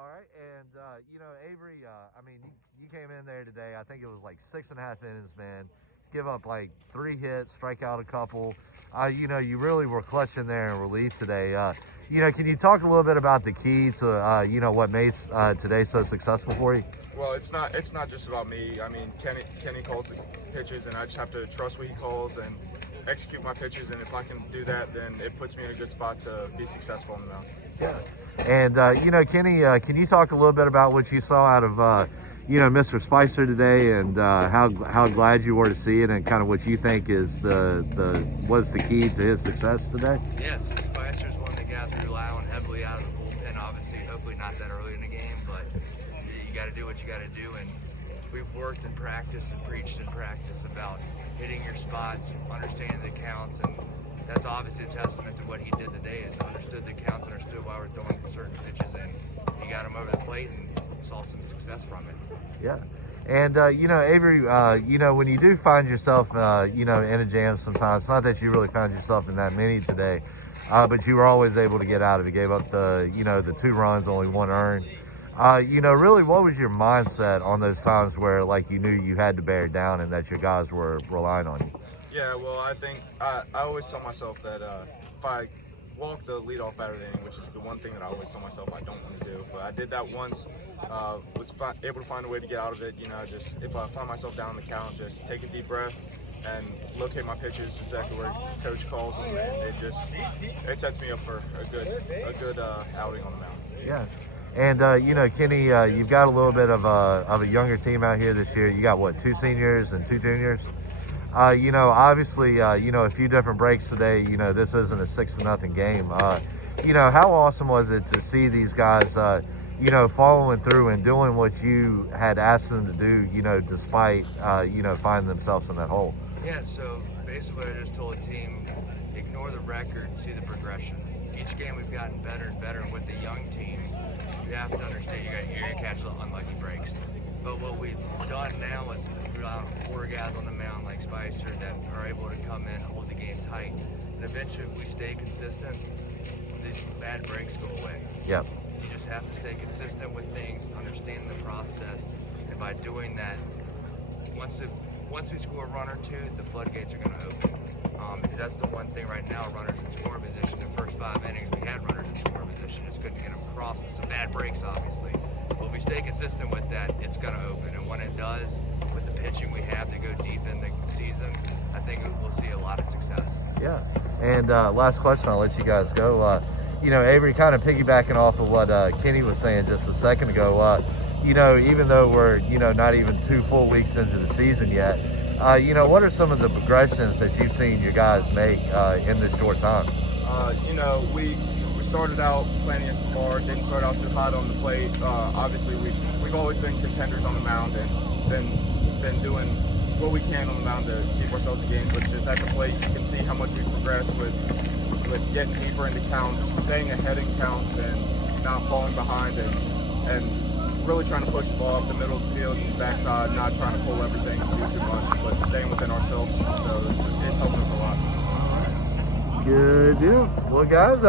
All right, and Avery, I mean, you came in there today. I think it was like 6.5 innings, man. Give up like 3 hits, strike out a couple. You really were clutch in there in relief today. Can you talk a little bit about the key to what made today so successful for you? Well, it's not just about me. I mean, Kenny calls the pitches, and I just have to trust what he calls and execute my pitches. And if I can do that, then it puts me in a good spot to be successful on the mound. Yeah. And Kenny, can you talk a little bit about what you saw out of Mr. Spicer today, and how glad you were to see it, and kind of what you think is was the key to his success today? Yes, Spicer's one of the guys we rely on heavily out of the bullpen. Obviously, hopefully not that early in the game, but you got to do what you got to do. And we've worked in practice and preached in practice about hitting your spots, understanding the counts, and that's obviously a testament to what he did today. Is understood the counts, understood why we're throwing certain pitches, and he got him over the plate and saw some success from it. Yeah. And, Avery, when you do find yourself, in a jam sometimes, it's not that you really found yourself in that many today, but you were always able to get out of it. Gave up the 2 runs, only 1 earned. Really, what was your mindset on those times where, like, you knew you had to bear down and that your guys were relying on you? Yeah, well, I think I always tell myself that if I walk the leadoff batter inning, which is the one thing that I always tell myself I don't want to do, but I did that once, was able to find a way to get out of it. Just if I find myself down the count, just take a deep breath and locate my pitches exactly where coach calls them, and it sets me up for a good outing on the mound. Yeah. And Kenny, you've got a little bit of a younger team out here this year. You got what, 2 seniors and 2 juniors? Obviously, a few different breaks today. This isn't a 6-0 game. How awesome was it to see these guys, following through and doing what you had asked them to do, despite, finding themselves in that hole? Yeah, so basically I just told the team, ignore the record, see the progression. Each game we've gotten better and better, and with the young teams, you have to understand you're going to catch the unlucky breaks. But what we've done now is rely on 4 guys on the mound like Spicer that are able to come in, hold the game tight. And eventually, if we stay consistent, these bad breaks go away. Yep. You just have to stay consistent with things, understand the process, and by doing that, once we score a run or 2, the floodgates are going to open. Because that's the one thing right now, runners in scoring position. The first 5 innings, we had runners in scoring position. Just couldn't get them across with some bad breaks, obviously. But if we stay consistent with that, it's going to open. And when it does, with the pitching we have to go deep in the season, I think we'll see a lot of success. Yeah. And last question, I'll let you guys go. Avery, kind of piggybacking off of what Kenny was saying just a second ago, even though we're, not even 2 full weeks into the season yet, what are some of the progressions that you've seen your guys make in this short time? We started out playing against the bar, didn't start out too hot on the plate. Obviously, we've always been contenders on the mound and been doing what we can on the mound to keep ourselves in games. But just at the plate, you can see how much we've progressed with getting deeper into counts, staying ahead in counts, and not falling behind, and really trying to push the ball up the middle of the field and backside, not trying to pull everything and do too much, but staying within ourselves. So it's helped us a lot. Good deal. Well, guys,